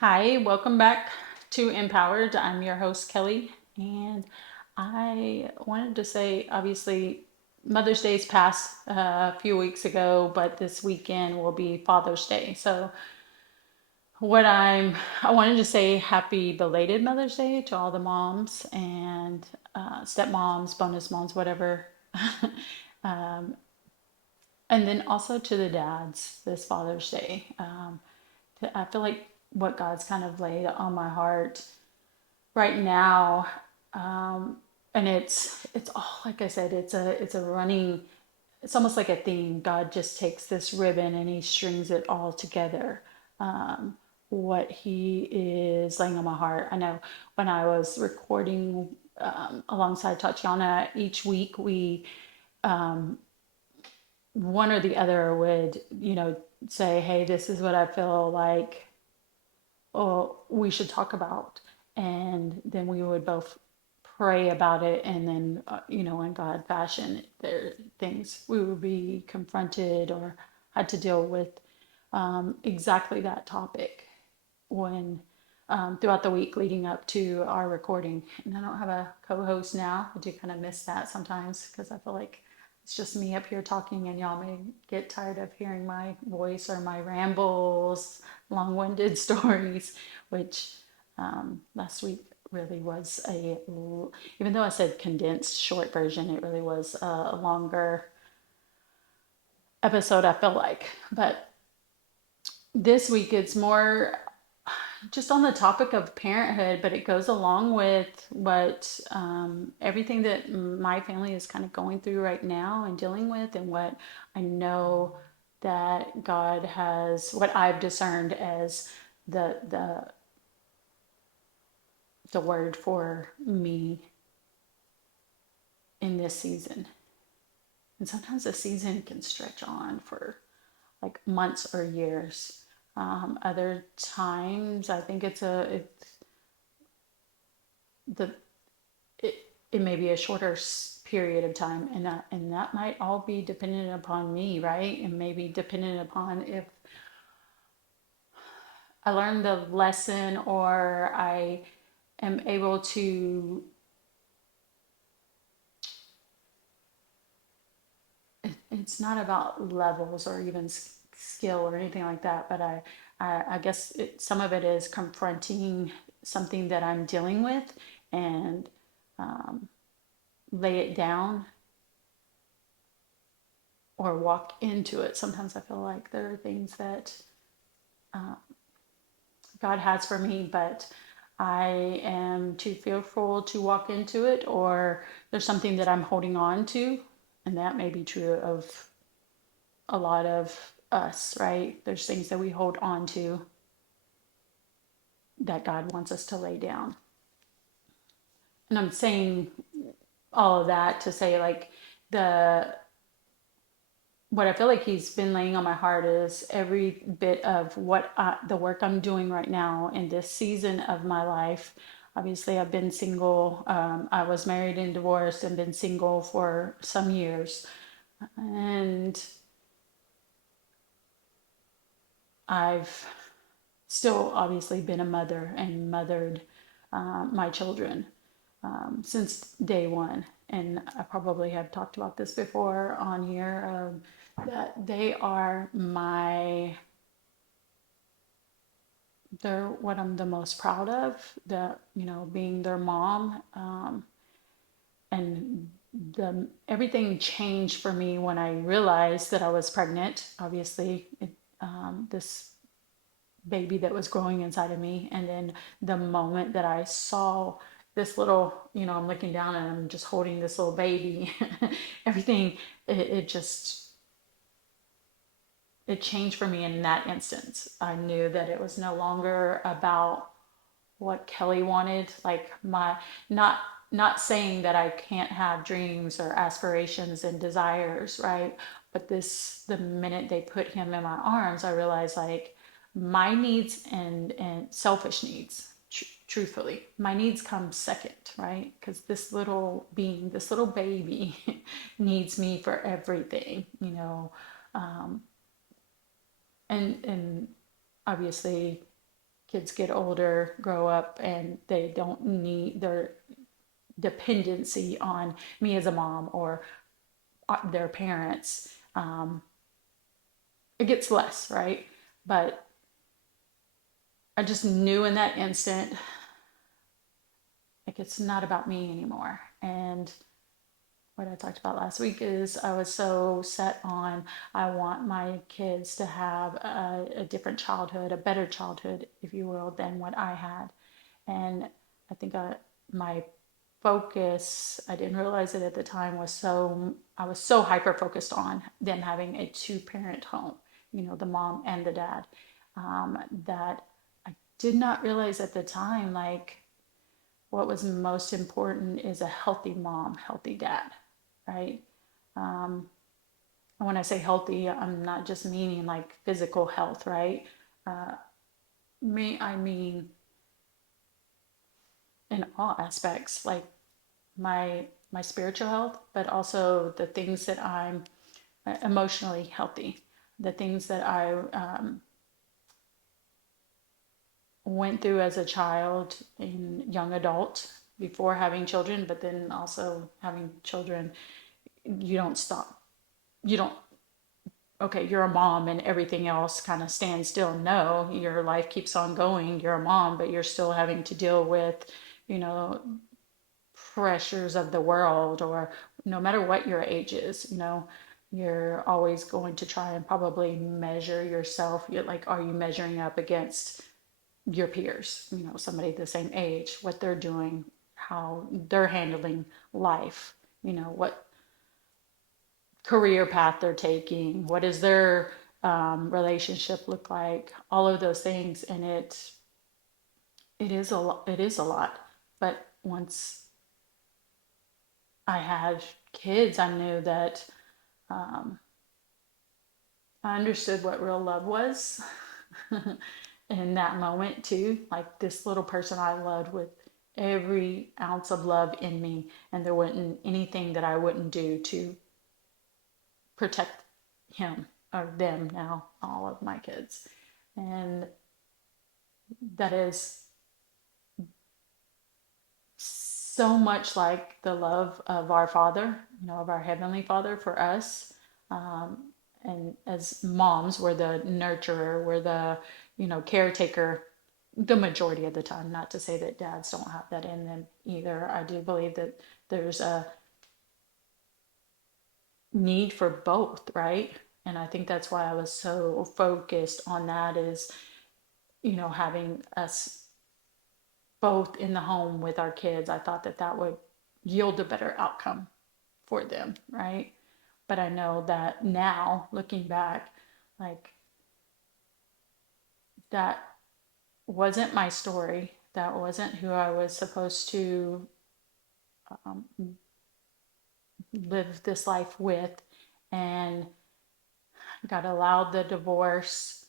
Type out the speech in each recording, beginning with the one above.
Hi, welcome back to Empowered. I'm your host, Kelly, and I wanted to say obviously, Mother's Day's passed a few weeks ago, but this weekend will be Father's Day. So, I wanted to say happy belated Mother's Day to all the moms and stepmoms, bonus moms, whatever. um, and then also to the dads this Father's Day. I feel like what God's kind of laid on my heart right now, um, and it's all like I said, it's a running. It's almost like a theme. God just takes this ribbon and He strings it all together. Um, what He is laying on my heart. I know when I was recording alongside Tatiana each week, we one or the other would say, "Hey, this is what I feel like we should talk about," and then we would both pray about it, and then in God fashion, there things we would be confronted or had to deal with exactly that topic when throughout the week leading up to our recording. And I don't have a co-host now. I do kind of miss that sometimes because I feel like it's just me up here talking, and y'all may get tired of hearing my voice or my rambles, long-winded stories, which last week really was even though I said condensed short version, it really was a longer episode, I feel like. But this week it's more just on the topic of parenthood, but it goes along with what everything that my family is kind of going through right now and dealing with, and what I know that God has, what I've discerned as the word for me in this season. And sometimes the season can stretch on for like months or years. Other times, I think the it, it may be a shorter period of time, and that might all be dependent upon me, right? And maybe dependent upon if I learn the lesson, or I am able to. It's not about levels or even skill or anything like that, but I guess some of it is confronting something that I'm dealing with, and um, lay it down or walk into it. Sometimes I feel like there are things that uh, God has for me, but I am too fearful to walk into it, or there's something that I'm holding on to. And that may be true of a lot of us, right? There's things that we hold on to that God wants us to lay down. And I'm saying all of that to say, like, the what I feel like He's been laying on my heart is every bit of the work I'm doing right now in this season of my life. Obviously, I've been single. I was married and divorced and been single for some years. And I've still obviously been a mother and mothered my children since day one. And I probably have talked about this before on here, that they are they're what I'm the most proud of, that, being their mom. And everything changed for me when I realized that I was pregnant. Obviously, this baby that was growing inside of me. And then the moment that I saw this little, I'm looking down and I'm just holding this little baby, everything, it just, it changed for me in that instance. I knew that it was no longer about what Kelly wanted, like not not saying that I can't have dreams or aspirations and desires, right? But the minute they put him in my arms, I realized, like, my needs and selfish needs, truthfully, my needs come second, right? Because this little being, this little baby needs me for everything, and obviously kids get older, grow up, and they don't need their dependency on me as a mom or their parents. It gets less, right? But I just knew in that instant, like, it's not about me anymore. And what I talked about last week is I was so set on, I want my kids to have a different childhood, a better childhood, if you will, than what I had. And I think my focus, I didn't realize it at the time, I was so hyper focused on them having a two-parent home, the mom and the dad, that I did not realize at the time, like, what was most important is a healthy mom, healthy dad, right? Um, and when I say healthy, I'm not just meaning like physical health, right? Uh, I mean in all aspects, like my spiritual health, but also the things that I'm emotionally healthy, the things that I went through as a child and young adult before having children, but then also having children. You don't stop. You don't, okay, you're a mom and everything else kind of stands still. No, your life keeps on going. You're a mom, but you're still having to deal with, you know, pressures of the world, or no matter what your age is, you're always going to try and probably measure yourself. You're like, are you measuring up against your peers, somebody the same age, what they're doing, how they're handling life, what career path they're taking, what does their relationship look like, all of those things. And it is a lot. It is a lot. But once I had kids, I knew that um, I understood what real love was in that moment too. Like, this little person I loved with every ounce of love in me, and there wasn't anything that I wouldn't do to protect him or them, now all of my kids. And that is so much like the love of our Father, of our Heavenly Father for us. Um, and as moms, we're the nurturer, we're the, caretaker the majority of the time. Not to say that dads don't have that in them either. I do believe that there's a need for both, right? And I think that's why I was so focused on that, is, having us both in the home with our kids. I thought that that would yield a better outcome for them, right? But I know that now, looking back, like, that wasn't my story. That wasn't who I was supposed to um, live this life with. And got allowed the divorce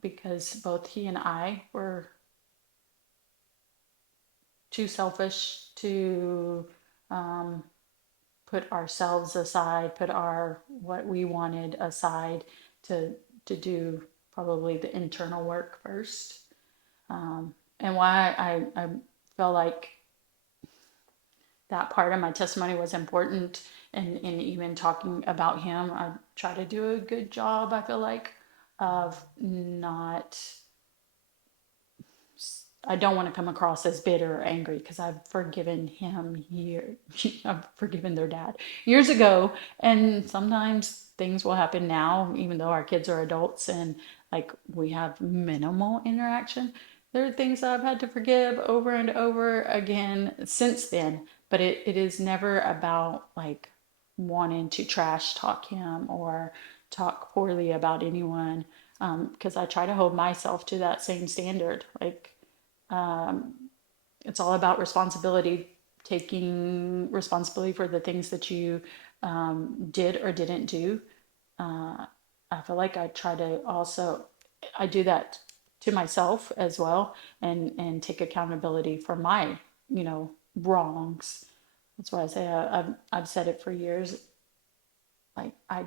because both he and I were too selfish to um, put ourselves aside, put our what we wanted aside to do probably the internal work first. And why I felt like that part of my testimony was important, and even talking about him, I try to do a good job, I feel like, of not, I don't want to come across as bitter or angry, because I've forgiven him I've forgiven their dad years ago. And sometimes things will happen now, even though our kids are adults and, like, we have minimal interaction. There are things that I've had to forgive over and over again since then. But it is never about, like, wanting to trash talk him or talk poorly about anyone, because I try to hold myself to that same standard. Like, um, it's all about responsibility, taking responsibility for the things that you did or didn't do. Uh, I feel like I try to also, I do that to myself as well, and take accountability for my, wrongs. That's why I say I've said it for years. Like, I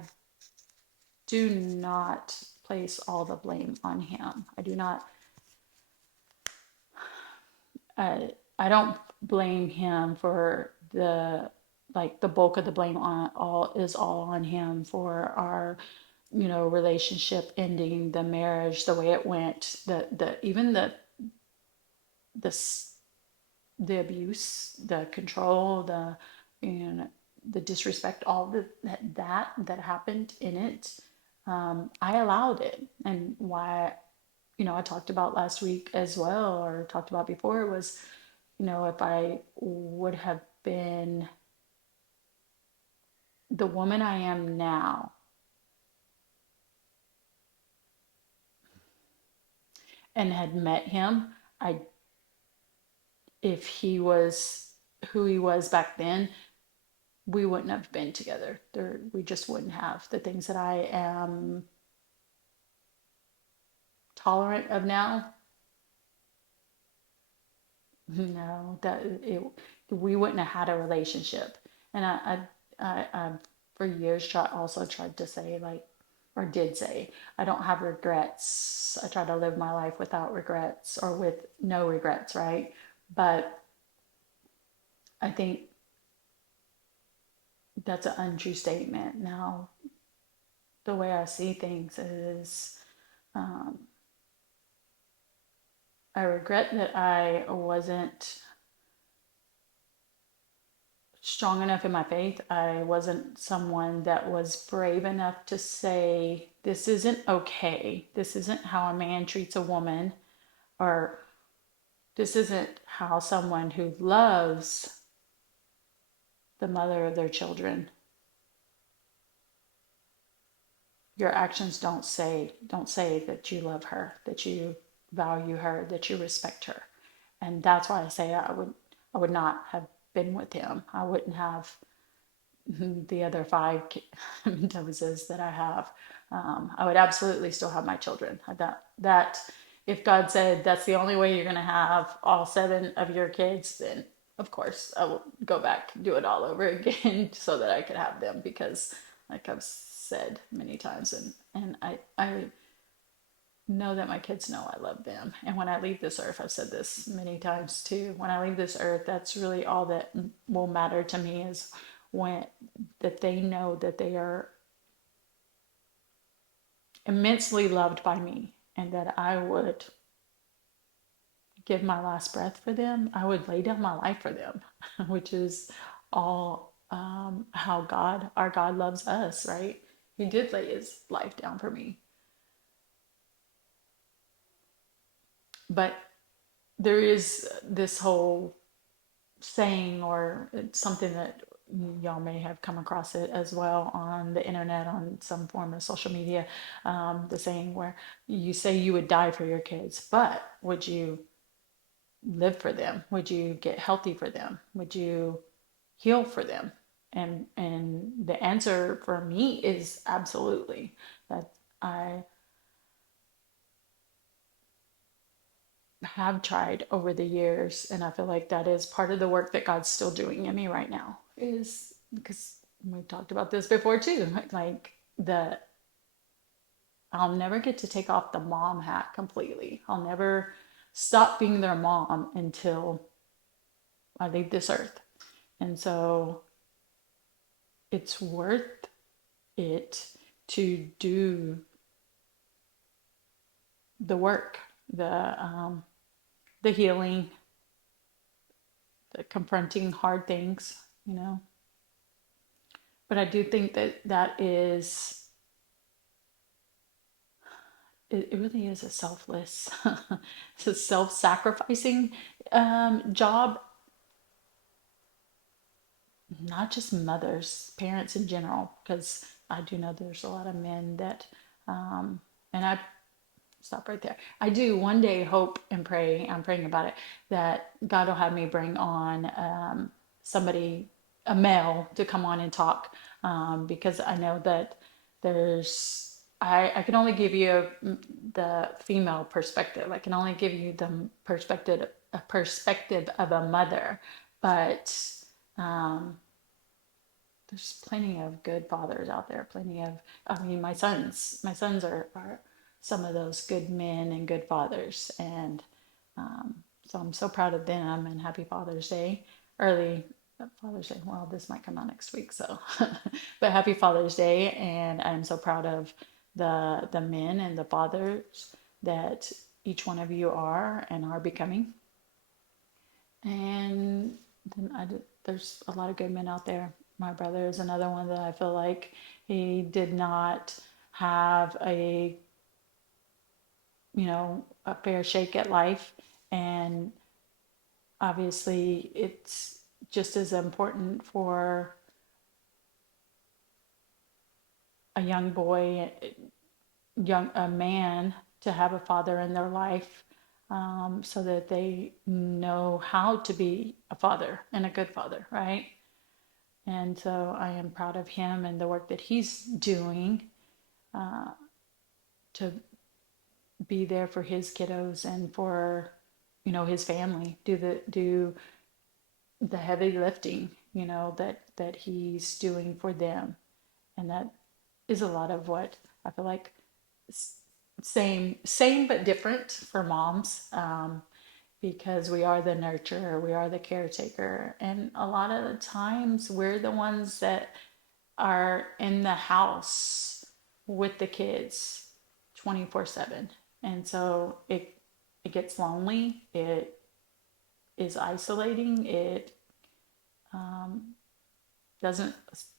do not. place all the blame on him. I do not, I don't blame him for the, like the bulk of the blame on all on him for our, relationship ending, the marriage, the way it went, even the the abuse, the control, you know, the disrespect, all that happened in it. I allowed it, and why, I talked about last week as well, or talked about before, was, if I would have been the woman I am now, and had met him, I if he was who he was back then, we wouldn't have been together. We just wouldn't have the things that I am tolerant of now. No, we wouldn't have had a relationship. And I for years tried to say, like, or did say, I don't have regrets. I try to live my life without regrets, or with no regrets, right? But I think that's an untrue statement. Now, the way I see things is, um, I regret that I wasn't strong enough in my faith. I wasn't someone that was brave enough to say, this isn't okay. This isn't how a man treats a woman, or this isn't how someone who loves the mother of their children. Your actions don't say that you love her, that you value her, that you respect her. And that's why I say I would not have been with him. I wouldn't have the other five Mendozas that I have. I would absolutely still have my children. That if God said that's the only way you're going to have all seven of your kids, then of course I will go back, do it all over again, so that I could have them. Because, like I've said many times, and I know that my kids know I love them. And when I leave this earth, I've said this many times too, when I leave this earth, that's really all that will matter to me, is when that they know that they are immensely loved by me, and that I would give my last breath for them. I would lay down my life for them, which is all, how our God loves us, right? He did lay his life down for me. But there is this whole saying, or it's something that y'all may have come across it as well on the internet, on some form of social media, the saying where you say you would die for your kids, but would you live for them? Would you get healthy for them? Would you heal for them? And the answer for me is absolutely. That I have tried over the years, and I feel like that is part of the work that God's still doing in me right now, is because we've talked about this before too, like the I'll never get to take off the mom hat completely. I'll never stop being their mom until I leave this earth. And so it's worth it to do the work, the healing, the confronting hard things, you know. But I do think that that is, it really is a selfless, it's a self-sacrificing, job. Not just mothers, parents in general, because I do know there's a lot of men that, and I stop right there. I do one day hope and pray, I'm praying about it, that God will have me bring on, somebody, a male, to come on and talk, because I know that I can only give you the female perspective. I can only give you the perspective of a mother, but, um, there's plenty of good fathers out there. Plenty of, I mean, my sons are some of those good men and good fathers. And so I'm so proud of them, and happy Father's Day. Early Father's Day. Well, this might come out next week, so but happy Father's Day, and I'm so proud of the men and the fathers that each one of you are and are becoming. And then there's a lot of good men out there. My brother is another one that I feel like he did not have a fair shake at life. And obviously, it's just as important for a young boy, a man, to have a father in their life, so that they know how to be a father and a good father, right? And so I am proud of him and the work that he's doing uh, to be there for his kiddos and for his family. Do the heavy lifting, that he's doing for them, and that is a lot of what I feel like. Same but different for moms, because we are the nurturer, we are the caretaker, and a lot of the times we're the ones that are in the house with the kids 24/7. And so it gets lonely, it is isolating, it doesn't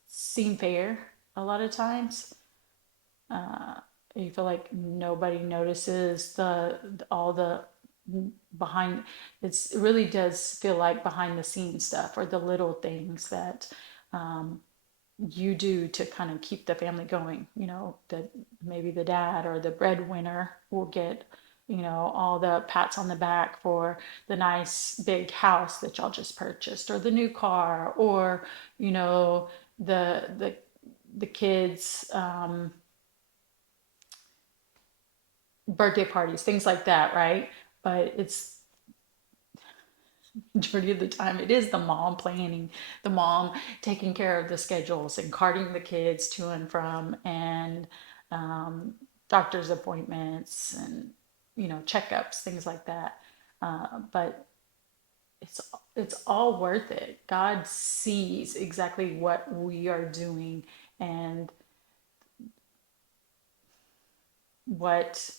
seem fair a lot of times. uh, you feel like nobody notices all the behind. It really does feel like behind the scenes stuff, or the little things that you do to kind of keep the family going. That maybe the dad or the breadwinner will get, all the pats on the back for the nice big house that y'all just purchased, or the new car, or, the kids' birthday parties, things like that, right? But it's majority of the time it is the mom planning, the mom taking care of the schedules and carting the kids to and from, and doctor's appointments, and checkups, things like that. But it's it's all worth it. God sees exactly what we are doing, and what,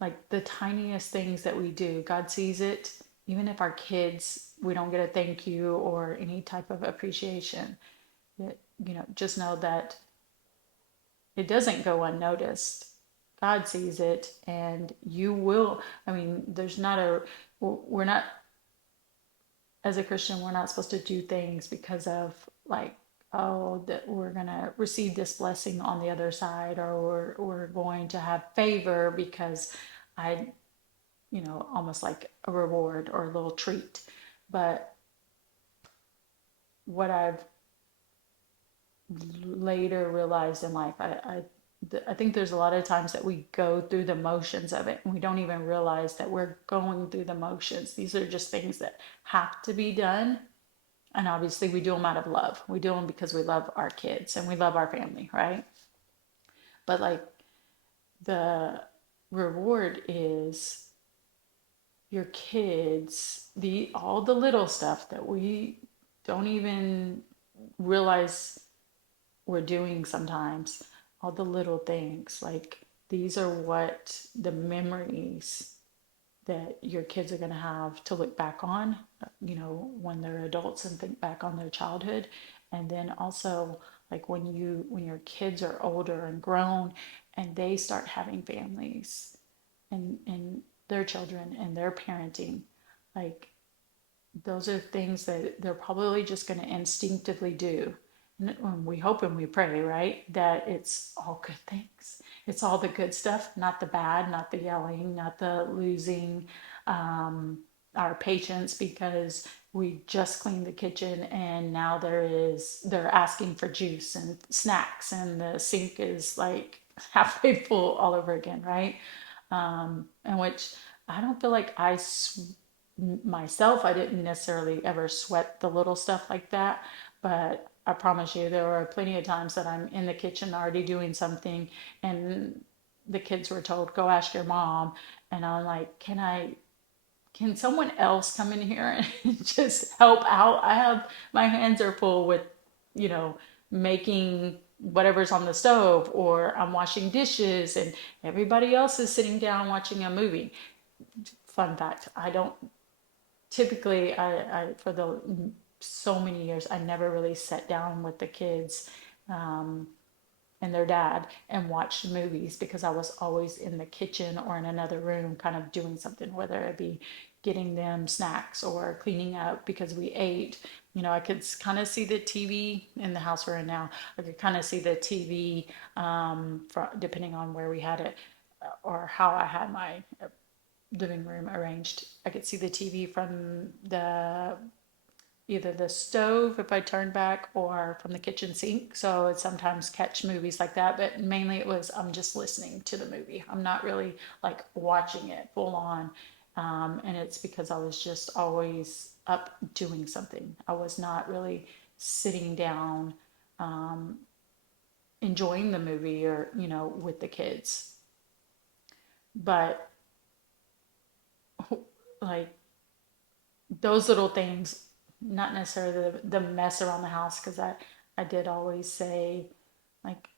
like, the tiniest things that we do, God sees it. Even if our kids, we don't get a thank you or any type of appreciation, just know that it doesn't go unnoticed. God sees it, and you will. I mean, there's not a, we're not, as a Christian, we're not supposed to do things because of, like, oh, that we're going to receive this blessing on the other side, or we're going to have favor because I, almost like a reward or a little treat. But what I've later realized in life, I think there's a lot of times that we go through the motions of it, and we don't even realize that we're going through the motions. These are just things that have to be done. And obviously, we do them out of love. We do them because we love our kids and we love our family, right? But, like, the reward is your kids, all the little stuff that we don't even realize we're doing sometimes, all the little things. Like, these are what the memories that your kids are going to have to look back on, when they're adults, and think back on their childhood. And then also, like, when your kids are older and grown, and they start having families, and their children and their parenting, like, those are things that they're probably just going to instinctively do. And we hope and we pray, right, that it's all good things. It's all the good stuff, not the bad, not the yelling, not the losing our patience because we just cleaned the kitchen, and now they're asking for juice and snacks, and the sink is like halfway full all over again, right? And which I don't feel like myself, I didn't necessarily ever sweat the little stuff like that, but I promise you, there are plenty of times that I'm in the kitchen already doing something, and the kids were told, go ask your mom. And I'm like, can someone else come in here and just help out? I have, my hands are full with, you know, making whatever's on the stove, or I'm washing dishes and everybody else is sitting down watching a movie. Fun fact, I don't typically, for the so many years, I never really sat down with the kids um, and their dad and watched movies, because I was always in the kitchen or in another room kind of doing something, whether it be getting them snacks or cleaning up because we ate. You know, I could kind of see the TV in the house we're in now. I could kind of see the TV, depending on where we had it, or how I had my living room arranged. I could see the TV from the either the stove if I turned back, or from the kitchen sink. So I'd sometimes catch movies like that, but mainly it was I'm just listening to the movie. I'm not really like watching it full on. And it's because I was just always up doing something. I was not really sitting down, um, enjoying the movie, or, you know, with the kids. But like those little things, not necessarily the mess around the house, because I did always say, like,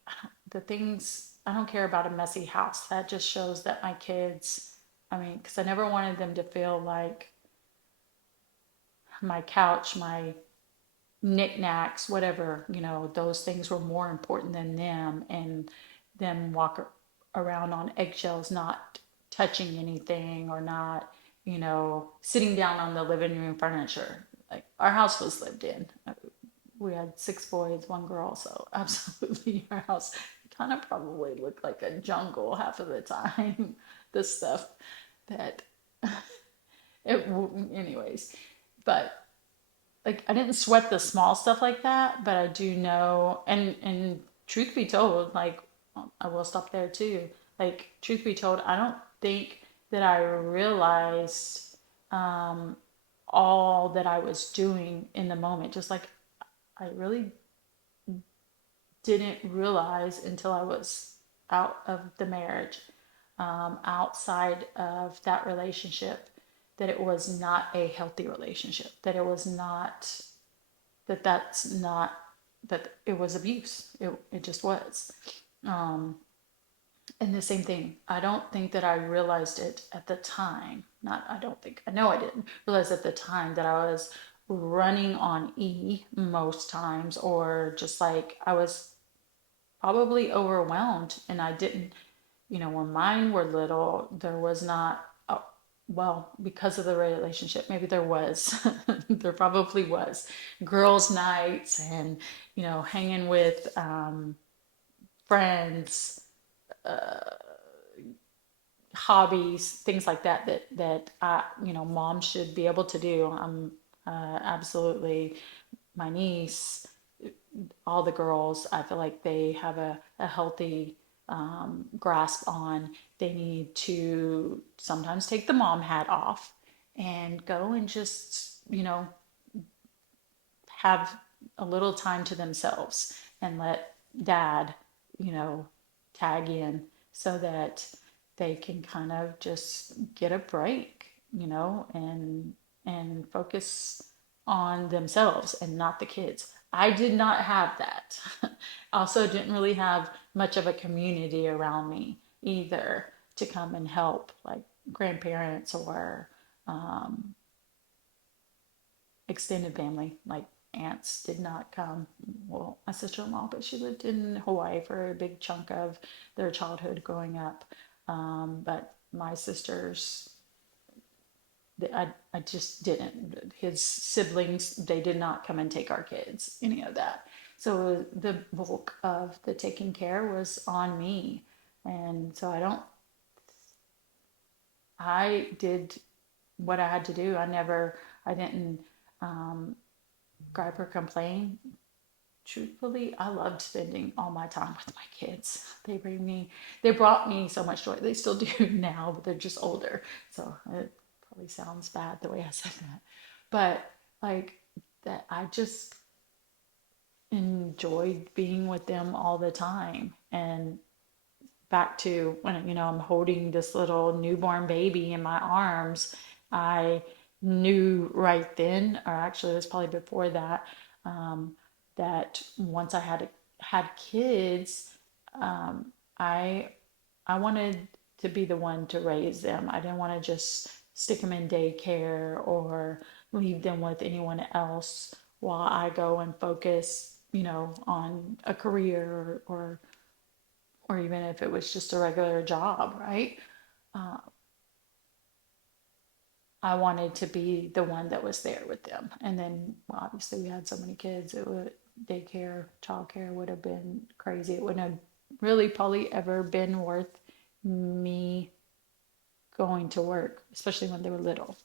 the things, I don't care about a messy house. That just shows that my kids, I mean, because I never wanted them to feel like my couch, my knickknacks, whatever, you know, those things were more important than them, and them walk around on eggshells, not touching anything, or not, you know, sitting down on the living room furniture. Like, our house was lived in. We had six boys, one girl, so absolutely our house kind of probably looked like a jungle half of the time. The stuff that it, anyways, but like I didn't sweat the small stuff like that, but I do know, and truth be told, like, I will stop there too. Like, truth be told, I don't think that I realized um, all that I was doing in the moment. Just like I really didn't realize until I was out of the marriage, outside of that relationship, that it was not a healthy relationship, that it was not, that's not, that it was abuse. It just was. Um, and the same thing, I don't think that I realized it at the time. Not, I don't think, I know I didn't realize at the time that I was running on E most times, or just like I was probably overwhelmed, and I didn't, you know, when mine were little, there was not, well, because of the relationship, maybe there was, there probably was girls' nights, and, you know, hanging with friends, hobbies, things like that, that you know, mom should be able to do. I'm absolutely, my niece, all the girls, I feel like they have a healthy grasp on, they need to sometimes take the mom hat off and go and just, you know, have a little time to themselves, and let dad, you know, tag in, so that they can kind of just get a break, you know, and focus on themselves and not the kids. I did not have that. Also didn't really have much of a community around me either to come and help, like grandparents, or um, extended family, like aunts did not come. Well, my sister-in-law, but she lived in Hawaii for a big chunk of their childhood growing up. But my sisters, I just didn't. His siblings, they did not come and take our kids, any of that. So the bulk of the taking care was on me. And so I did what I had to do. I didn't um, gripe or complain. Truthfully, I loved spending all my time with my kids. They brought me so much joy. They still do now, but they're just older. So it probably sounds bad the way I said that. But like that, I just enjoyed being with them all the time. And back to when, I'm holding this little newborn baby in my arms. I knew right then, or actually it was probably before that, um, that once I had kids, um, I I wanted to be the one to raise them. I didn't want to just stick them in daycare or leave them with anyone else while I go and focus, on a career or even if it was just a regular job, right? Uh, I wanted to be the one that was there with them. And then well, obviously we had so many kids, it would daycare, childcare would have been crazy. It wouldn't have really probably ever been worth me going to work, especially when they were little.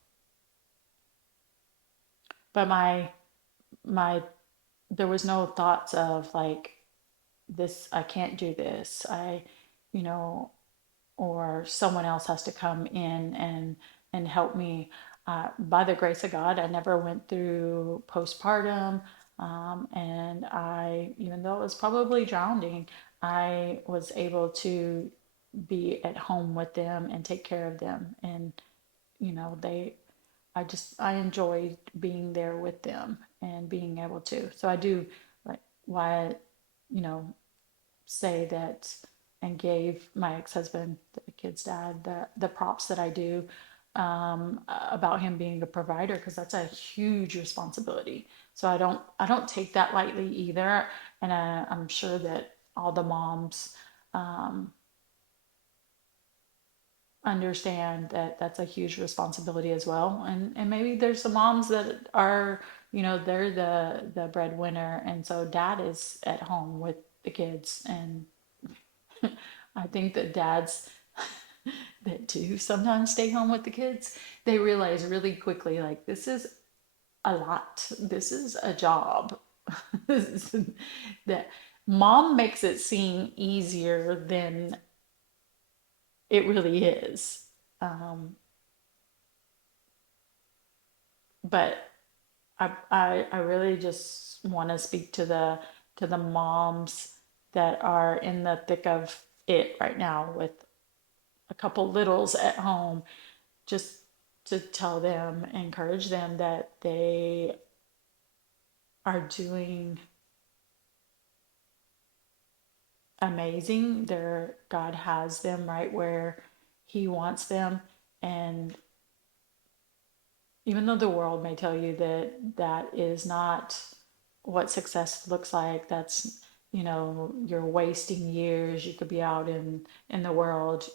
But my there was no thoughts of like this, I can't do this. You know, or someone else has to come in and help me. By the grace of God, I never went through postpartum, and even though it was probably drowning, I was able to be at home with them and take care of them. And they, I enjoyed being there with them and being able to. So I do like why, you know, say that and gave my ex-husband, the kid's dad, the props that I do, about him being a provider, because that's a huge responsibility. So I don't take that lightly either, and I'm sure that all the moms, um, understand that that's a huge responsibility as well. And maybe there's some moms that are, they're the breadwinner, and so dad is at home with the kids. And I think that dads that do sometimes stay home with the kids, they realize really quickly, like, this is a lot. This is a job. That mom makes it seem easier than it really is. Um, but I really just want to speak to the moms that are in the thick of it right now with a couple littles at home, just to tell them, encourage them that they are doing amazing. God has them right where He wants them. And even though the world may tell you that that is not what success looks like, that's, you're wasting years. You could be out in the world,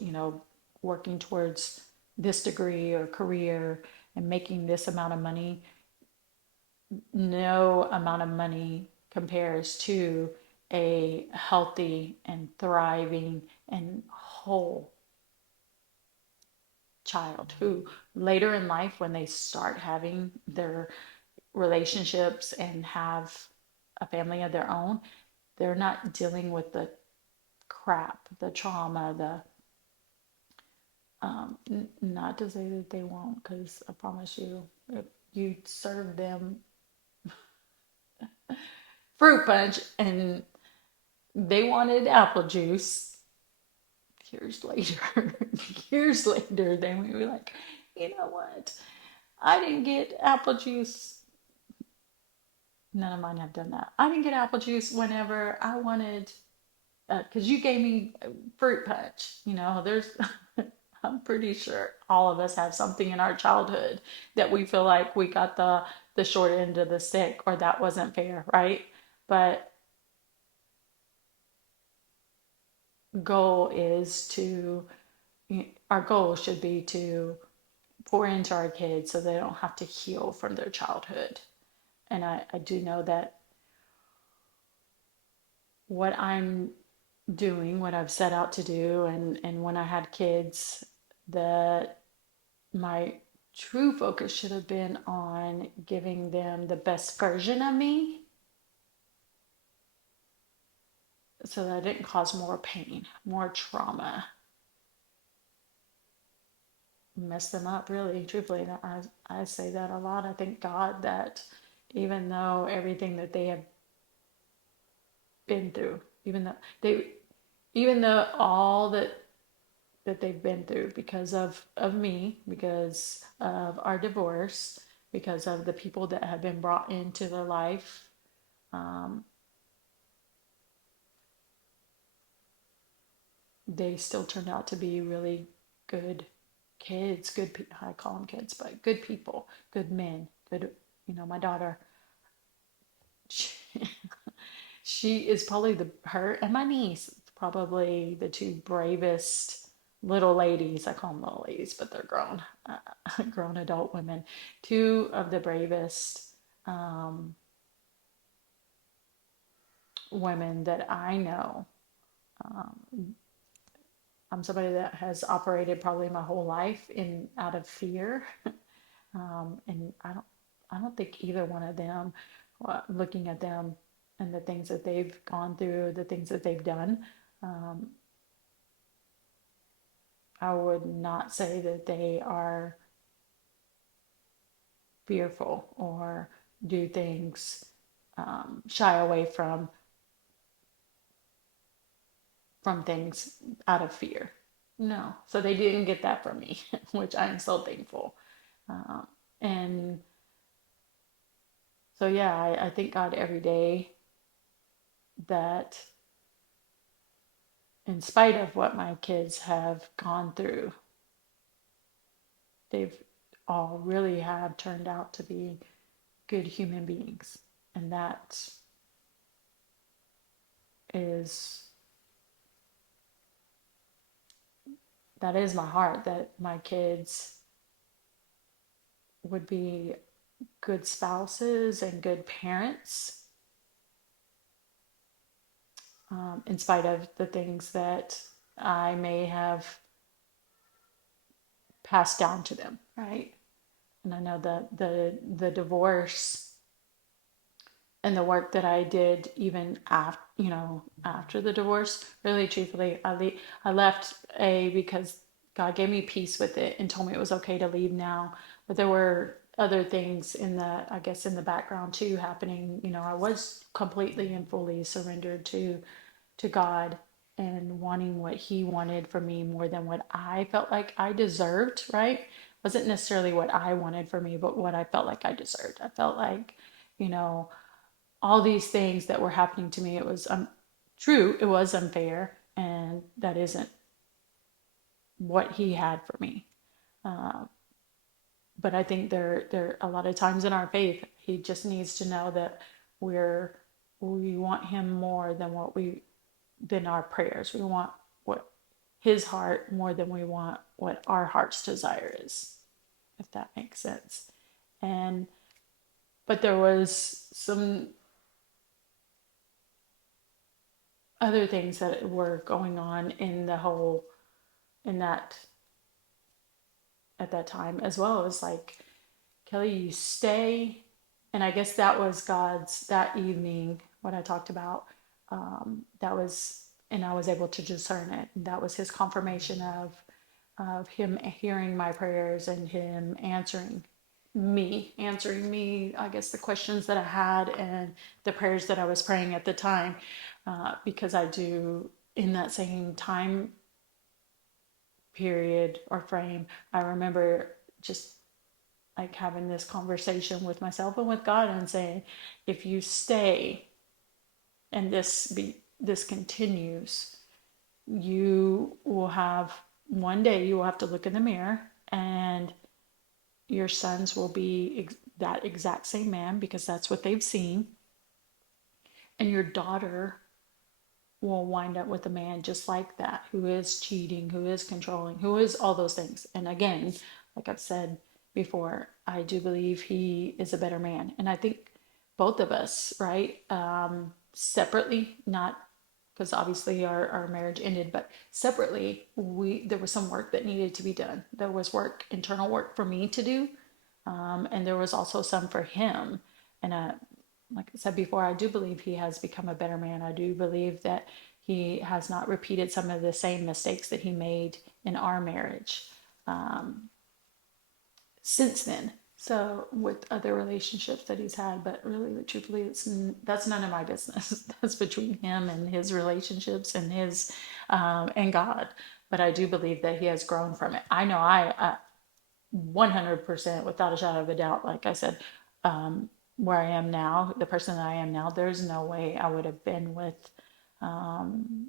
working towards this degree or career and making this amount of money. No amount of money compares to a healthy and thriving and whole child who later in life, when they start having their relationships and have a family of their own, they're not dealing with the crap, the trauma, not to say that they won't, because I promise you, if you serve them fruit punch and they wanted apple juice, years later, years later, they would be like, you know what? I didn't get apple juice. None of mine have done that. I didn't get apple juice whenever I wanted, because you gave me fruit punch. There's, I'm pretty sure all of us have something in our childhood that we feel like we got the short end of the stick, or that wasn't fair, right? But goal is to, our goal should be to pour into our kids so they don't have to heal from their childhood. And I do know that what I'm doing, what I've set out to do, and when I had kids, that my true focus should have been on giving them the best version of me so that it didn't cause more pain, more trauma, mess them up, really, truthfully. I say that a lot. I thank God that even though everything that they have been through, even though even though all that they've been through because of me, because of our divorce, because of the people that have been brought into their life, um, they still turned out to be really good kids, I call them kids, but good people, good men, good, my daughter, she, she is probably her and my niece, probably the two bravest little ladies. I call them little ladies, but they're grown, grown adult women. Two of the bravest um, women that I know. Um, I'm somebody that has operated probably my whole life in out of fear, and I don't think either one of them, looking at them and the things that they've gone through, the things that they've done, um, I would not say that they are fearful or do things, shy away from things out of fear. No, so they didn't get that from me, which I am so thankful. Um, and so, yeah, I thank God every day that, in spite of what my kids have gone through, they've all really have turned out to be good human beings. And is that is my heart, that my kids would be good spouses and good parents, in spite of the things that I may have passed down to them, right? And I know that the divorce and the work that I did even after the divorce, really truthfully, I left because God gave me peace with it and told me it was okay to leave now. But there were other things I guess in the background too happening. I was completely and fully surrendered to God and wanting what He wanted for me more than what I felt like I deserved, right? Wasn't necessarily what I wanted for me, but what I felt like I deserved. I felt like, you know, all these things that were happening to me, it was true, it was unfair, and that isn't what He had for me. Uh, but I think there a lot of times in our faith, He just needs to know that we want Him more than our prayers. We want what His heart more than we want what our heart's desire is, if that makes sense. And but there was some other things that were going on in that at that time, as well as like, Kelly, you stay. And I guess that was God's that evening, what I talked about. That was, and I was able to discern it. And that was His confirmation of Him hearing my prayers and Him answering me, I guess, the questions that I had and the prayers that I was praying at the time. Because I do, in that same time period or frame, I remember just like having this conversation with myself and with God and saying, if you stay and this continues, you will have one day you will have to look in the mirror and your sons will be that exact same man because that's what they've seen, and your daughter will wind up with a man just like that, who is cheating, who is controlling, who is all those things. And again, like I've said before, I do believe he is a better man. And I think both of us, right? Separately, not because obviously our marriage ended, but separately, there was some work that needed to be done. There was internal work for me to do, and there was also some for him. And like I said before, I do believe he has become a better man. I do believe that he has not repeated some of the same mistakes that he made in our marriage since then. So with other relationships that he's had, but really, truthfully, that's none of my business. That's between him and his relationships and his and God. But I do believe that he has grown from it. I know 100% without a shadow of a doubt, like I said, where I am now, the person that I am now, there's no way I would have been with um,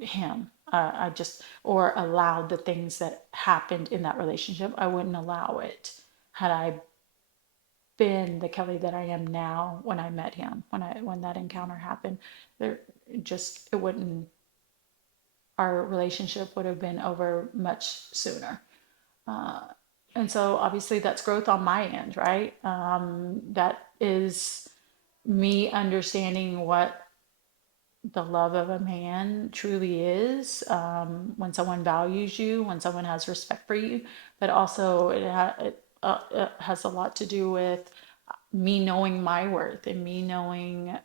him. I just, or allowed the things that happened in that relationship. I wouldn't allow it had I been the Kelly that I am now when I met him, when that encounter happened. There just, it wouldn't, our relationship would have been over much sooner. Uh, and so obviously that's growth on my end, right? That is me understanding what the love of a man truly is, when someone values you, when someone has respect for you, but also it has a lot to do with me knowing my worth and me knowing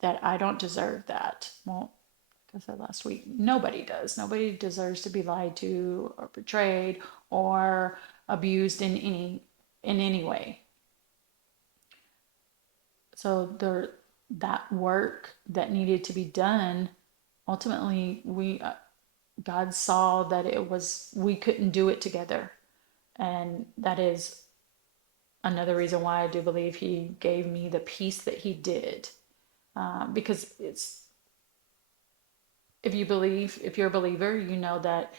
that I don't deserve that. Well, like I said last week, nobody does. Nobody deserves to be lied to or betrayed or abused in any way. So that work that needed to be done, ultimately we God saw that it was we couldn't do it together, and that is another reason why I do believe He gave me the peace that He did, because it's if you're a believer, you know that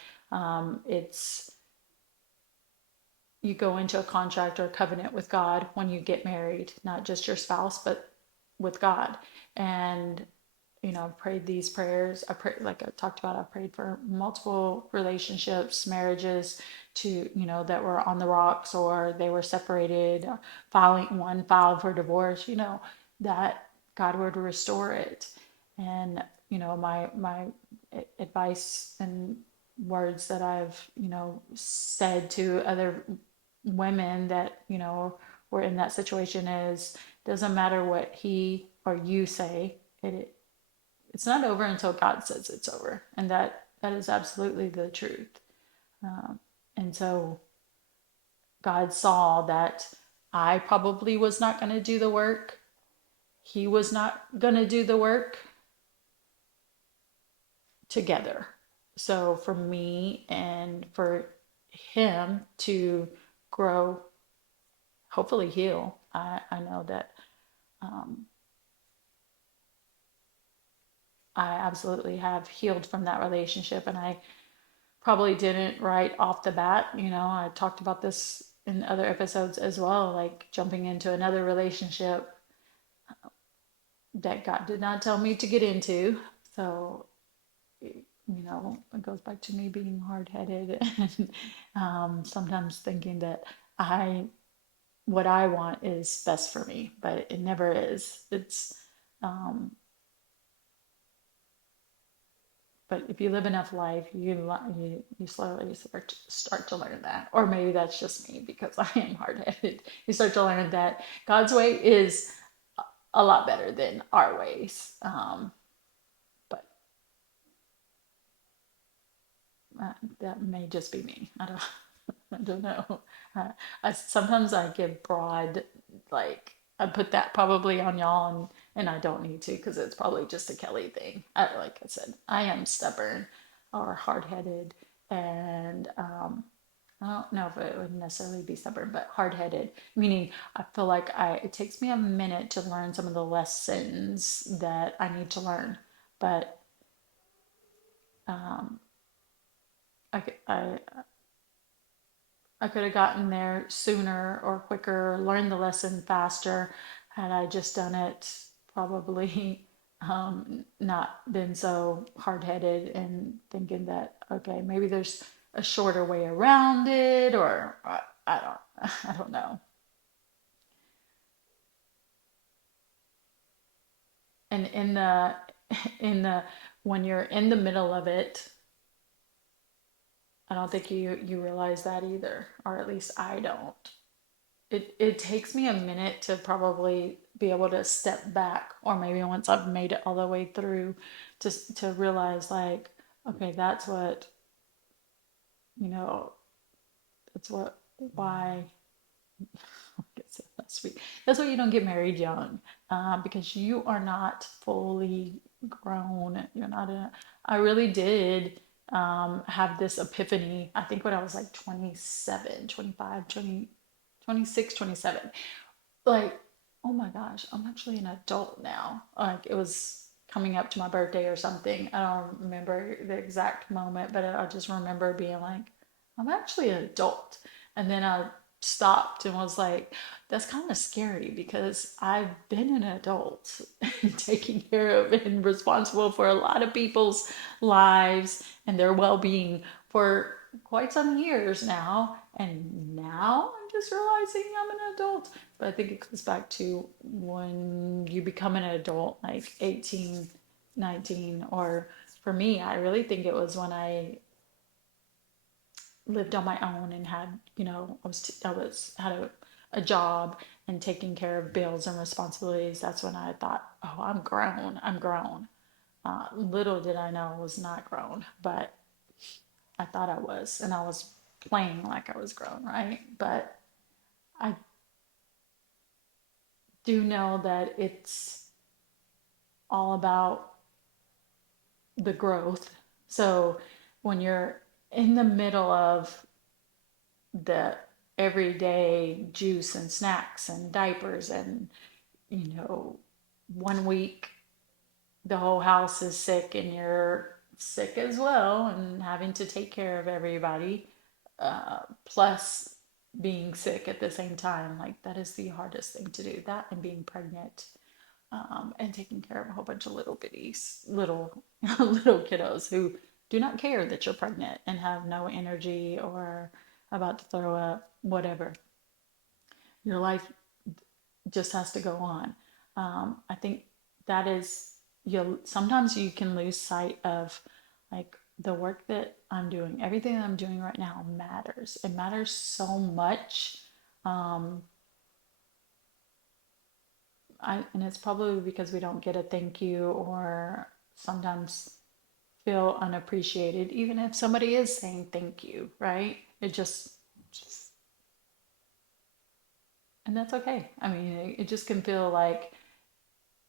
it's you go into a contract or a covenant with God when you get married, not just your spouse, but with God. And I've prayed these prayers. I pray, like I talked about, I prayed for multiple relationships, marriages that were on the rocks or they were separated, one filed for divorce, that God would restore it. And, my advice and words that I've, said to other women that, were in that situation is doesn't matter what he or you say, it's not over until God says it's over. And that is absolutely the truth. Um, and so God saw that I probably was not going to do the work. He was not going to do the work together. So for me and for him to grow, hopefully heal, I know that um, I absolutely have healed from that relationship. And I probably didn't right off the bat. I talked about this in other episodes as well, like jumping into another relationship that God did not tell me to get into. So, it goes back to me being hard headed and sometimes thinking that what I want is best for me, but it never is. Um, but if you live enough life, you slowly start to learn that. Or maybe that's just me because I am hard headed. You start to learn that God's way is a lot better than our ways. But that may just be me. I don't. I don't know. Sometimes I give broad, like I put that probably on y'all, and I don't need to because it's probably just a Kelly thing. Like I said, I am stubborn or hard headed, and I don't know if it would necessarily be stubborn, but hard headed, meaning I feel like it takes me a minute to learn some of the lessons that I need to learn, but um, I I could have gotten there sooner or quicker, learned the lesson faster had I just done it probably not been so hard headed and thinking that, okay, maybe there's a shorter way around it, or I don't, I don't know. And in the, when you're in the middle of it, I don't think you realize that either, or at least I don't. It takes me a minute to probably be able to step back, or maybe once I've made it all the way through to realize like, okay, that's what, you know, that's what, why, that's sweet. That's why you don't get married young, because you are not fully grown. You're not a, I really did have this epiphany, I think when I was like 27, 25, 20, 26, 27. Like, oh my gosh, I'm actually an adult now. Like, it was coming up to my birthday or something. I don't remember the exact moment, but I just remember being like, I'm actually an adult. And then I stopped and was like, that's kind of scary because I've been an adult and taking care of and responsible for a lot of people's lives and their well being for quite some years now. And now I'm just realizing I'm an adult. But I think it goes back to when you become an adult, like 18, 19, or for me, I really think it was when I lived on my own and had, had a job and taking care of bills and responsibilities. That's when I thought, oh, I'm grown. I'm grown. Little did I know I was not grown, but I thought I was, and I was playing like I was grown, right? But I do know that it's all about the growth. So when you're in the middle of the everyday juice and snacks and diapers and, you know, 1 week the whole house is sick and you're sick as well and having to take care of everybody, plus being sick at the same time, like that is the hardest thing to do. That and being pregnant, and taking care of a whole bunch of little bitties, little little kiddos who do not care that you're pregnant and have no energy or about to throw up, whatever. Your life just has to go on. I think that is, you sometimes you can lose sight of like the work that I'm doing. Everything that I'm doing right now matters. It matters so much. Um, and it's probably because we don't get a thank you or sometimes feel unappreciated, even if somebody is saying thank you, right? It just, and that's okay. I mean, it just can feel like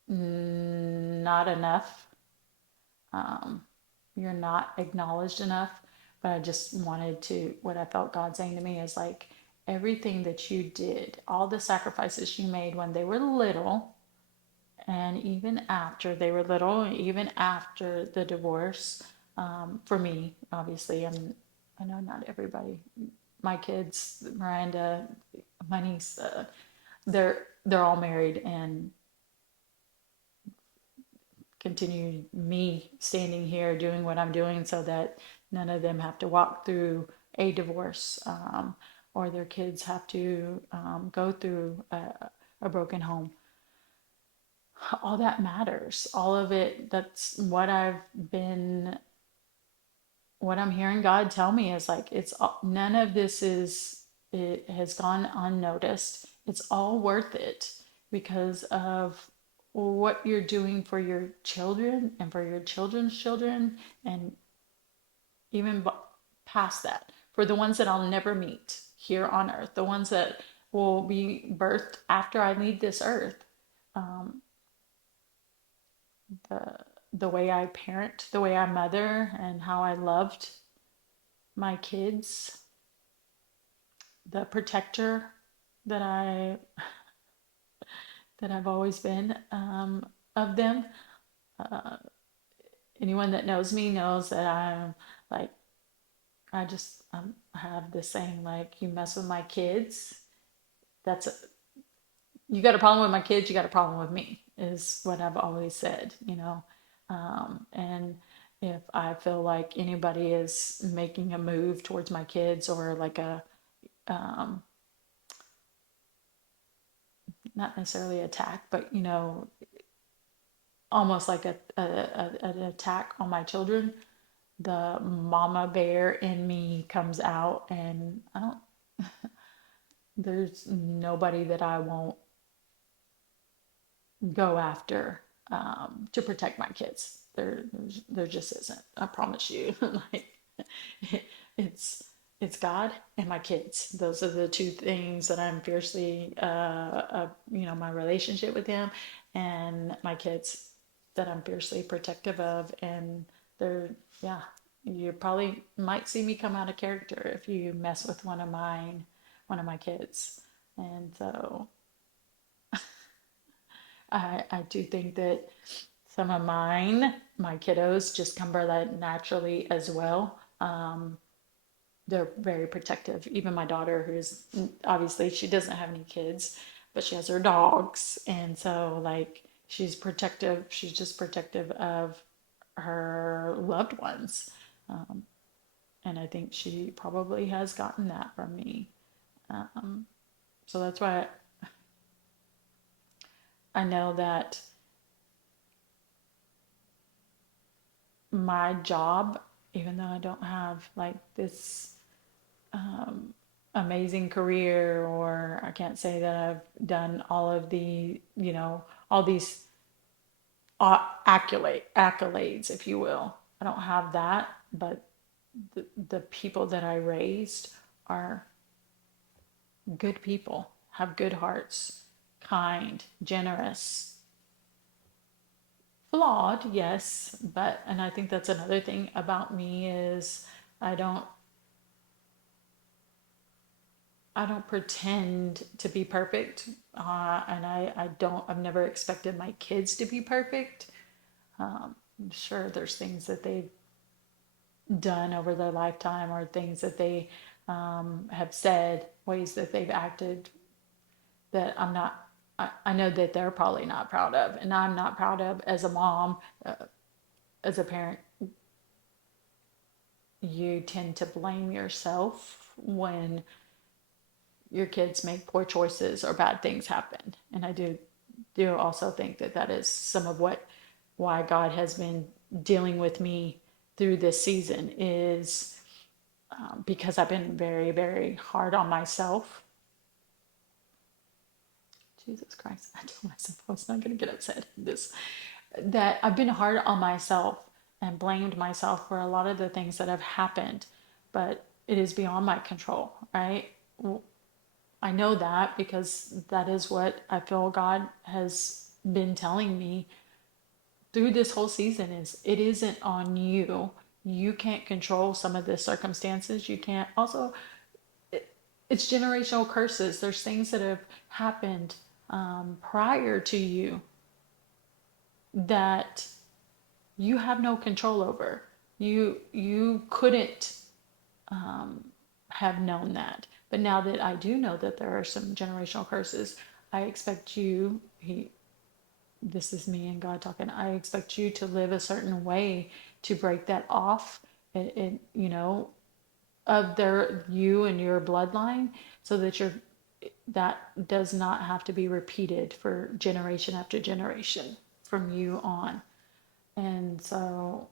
not enough. Um, you're not acknowledged enough. But I just wanted to, what I felt God saying to me is like, everything that you did, all the sacrifices you made when they were little, and even after they were little, even after the divorce, for me, obviously, I know not everybody, my kids, Miranda, my niece, they're all married and continue me standing here doing what I'm doing so that none of them have to walk through a divorce, or their kids have to go through a broken home. All that matters. All of it, that's what I've been, what I'm hearing God tell me is like, it's none of this is, it has gone unnoticed. It's all worth it because of what you're doing for your children and for your children's children, and even past that, for the ones that I'll never meet here on earth, the ones that will be birthed after I leave this earth. Um, the the way I parent, the way I mother, and how I loved my kids, the protector that I've always been, of them. Uh, Anyone that knows me knows that I'm like, I have this saying like, you mess with my kids, that's a, you got a problem with my kids, you got a problem with me, is what I've always said, you know. And if I feel like anybody is making a move towards my kids or like a, um, not necessarily attack, but you know, almost like an attack on my children, the mama bear in me comes out, and I don't, there's nobody that I won't go after, to protect my kids. There just isn't. I promise you. Like it's it's God and my kids. Those are the two things that I'm fiercely, my relationship with Him, and my kids that I'm fiercely protective of. And they're, yeah, you probably might see me come out of character if you mess with one of my kids. And so I do think that some of my kiddos just come by that naturally as well. They're very protective. Even my daughter, who's obviously she doesn't have any kids, but she has her dogs, and so like she's protective. She's just protective of her loved ones, um, and I think she probably has gotten that from me. Um, so that's why I know that my job, even though I don't have like this um, amazing career, or I can't say that I've done all of the, all these accolades, if you will. I don't have that, but the people that I raised are good people, have good hearts, kind, generous, flawed, yes, but, and I think that's another thing about me is I don't I don't pretend to be perfect, and I've never expected my kids to be perfect. I'm sure there's things that they've done over their lifetime, or things that they have said, ways that they've acted that I'm not, I know that they're probably not proud of, and I'm not proud of as a mom, uh, as a parent. You tend to blame yourself when your kids make poor choices or bad things happen. And I do also think that that is some of why God has been dealing with me through this season is because I've been very, very hard on myself. Jesus Christ, I told myself I was not going to get upset at this. That I've been hard on myself and blamed myself for a lot of the things that have happened, but it is beyond my control, right? I know that because that is what I feel God has been telling me through this whole season is it isn't on you. You can't control some of the circumstances. You can't also it's generational curses. There's things that have happened prior to you that you have no control over. You couldn't have known that. But now that I do know that there are some generational curses, I expect you, this is me and God talking, I expect you to live a certain way to break that off, of you and your bloodline, so that that does not have to be repeated for generation after generation from you on. And so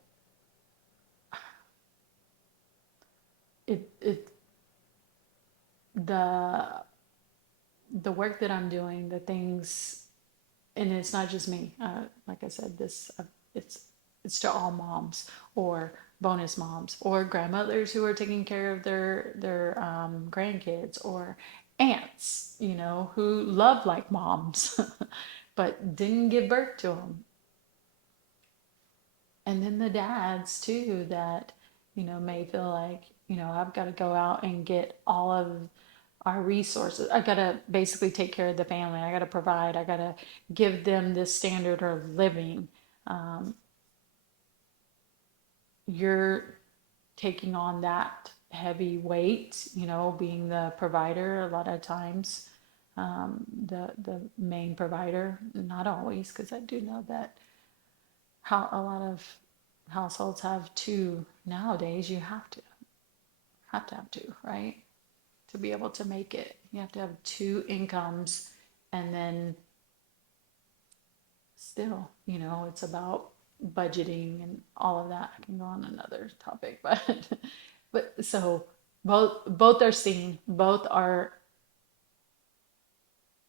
it the the work that I'm doing, the things, and it's not just me. Like I said, it's it's to all moms or bonus moms or grandmothers who are taking care of their grandkids, or aunts, who love like moms, but didn't give birth to them. And then the dads too that may feel like I've got to go out and get all of our resources. I got to basically take care of the family. I got to provide. I got to give them this standard of living. Um, you're taking on that heavy weight, being the provider a lot of times, the main provider. Not always, because I do know that how a lot of households have two nowadays. You have to, right? To be able to make it, you have to have two incomes, and then still, it's about budgeting and all of that. I can go on another topic, but but so both are seen, both are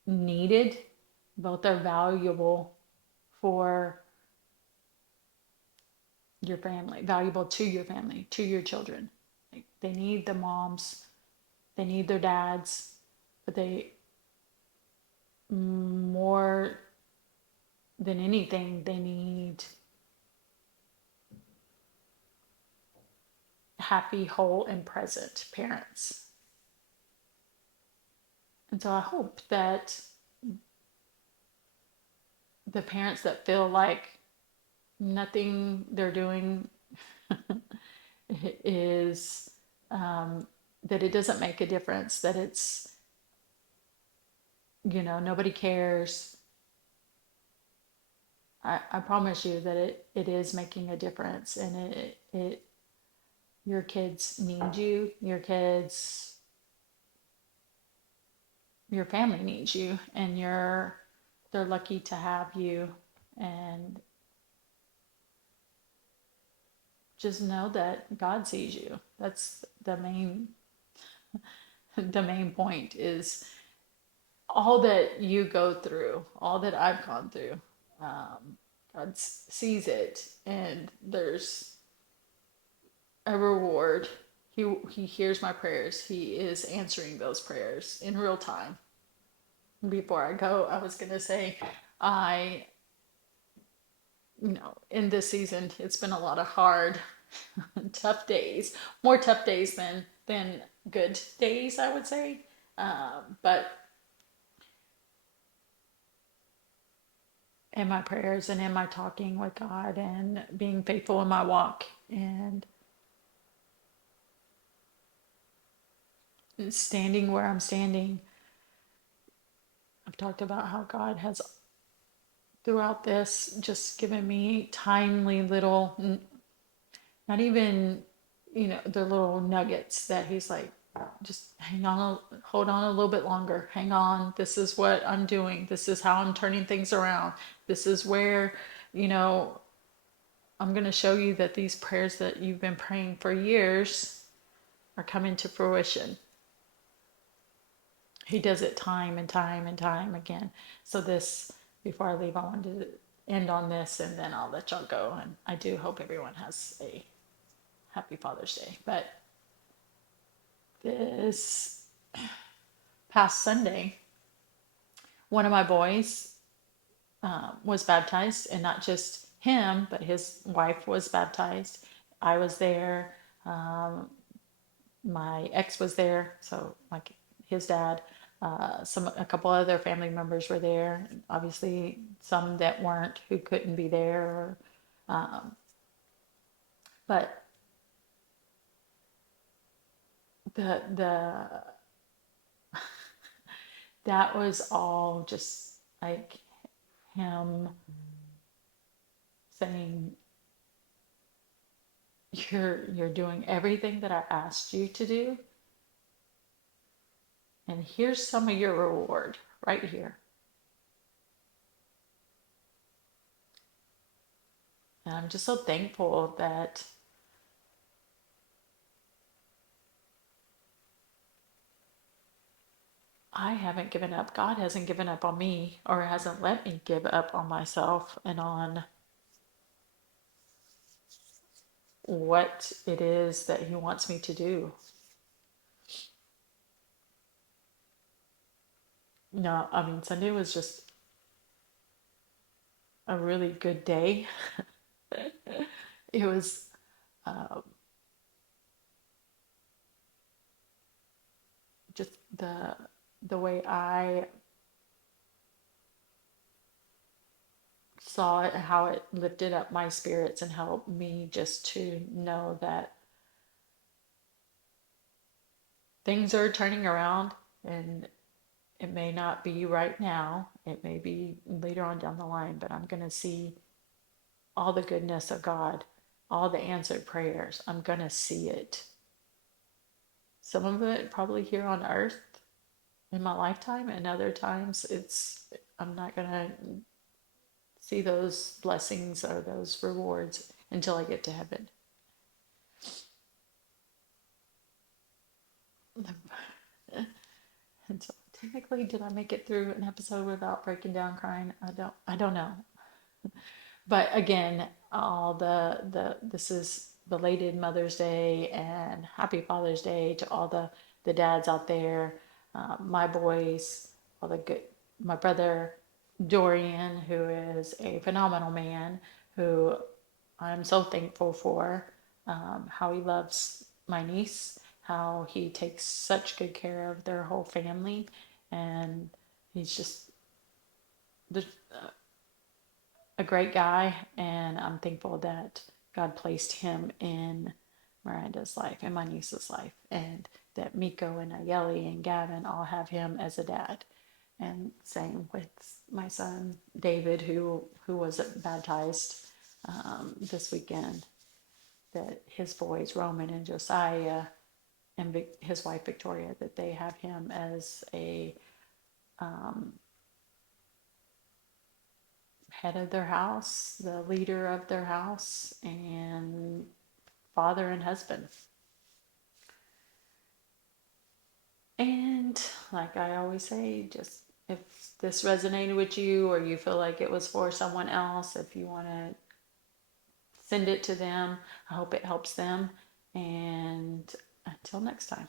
needed, both are valuable for your family, valuable to your family, to your children. Like, they need the moms, they need their dads, but they, more than anything, they need happy, whole, and present parents. And so I hope that the parents that feel like nothing they're doing is, that it doesn't make a difference, that it's, nobody cares. I promise you that it is making a difference, and your kids need you, your family needs you, and they're lucky to have you. And just know that God sees you. That's the main point, is all that you go through, all that I've gone through. God sees it, and there's a reward. He hears my prayers. He is answering those prayers in real time. Before I go, I was gonna say, I, in this season, it's been a lot of hard, tough days, more tough days than good days, I would say. But in my prayers and in my talking with God and being faithful in my walk and standing where I'm standing, I've talked about how God has, throughout this, just given me timely little, not even, the little nuggets that He's like, just hang on, hold on a little bit longer, hang on, this is what I'm doing, this is how I'm turning things around, this is where, I'm going to show you that these prayers that you've been praying for years are coming to fruition. He does it time and time and time again. So this, before I leave, I wanted to end on this, and then I'll let y'all go. And I do hope everyone has a happy Father's Day. But this past Sunday, one of my boys was baptized, and not just him, but his wife was baptized. I was there. My ex was there, so like his dad. A couple other family members were there. Obviously, some that weren't, who couldn't be there. But the that was all just like him saying, "You're doing everything that I asked you to do, and here's some of your reward right here." And I'm just so thankful that I haven't given up. God hasn't given up on me, or hasn't let me give up on myself and on what it is that He wants me to do. No, I mean, Sunday was just a really good day. It was, uh, just the way I saw it, how it lifted up my spirits and helped me just to know that things are turning around, and it may not be right now, it may be later on down the line, but I'm going to see all the goodness of God, all the answered prayers. I'm going to see it. Some of it probably here on earth in my lifetime, and other times I'm not going to see those blessings or those rewards until I get to heaven. And so technically, did I make it through an episode without breaking down crying? I don't know. But again, all the this is belated Mother's Day and Happy Father's Day to all the dads out there, my boys, all the good, my brother Dorian, who is a phenomenal man, who I'm so thankful for, how he loves my niece, how he takes such good care of their whole family, and he's just the a great guy, and I'm thankful that God placed him in Miranda's life and my niece's life, and that Miko and Ayeli and Gavin all have him as a dad. And same with my son David, who was baptized this weekend. That his boys Roman and Josiah and his wife Victoria, that they have him as a um, head of their house, the leader of their house, and father and husband. And like I always say, just if this resonated with you or you feel like it was for someone else, if you want to send it to them, I hope it helps them. And until next time.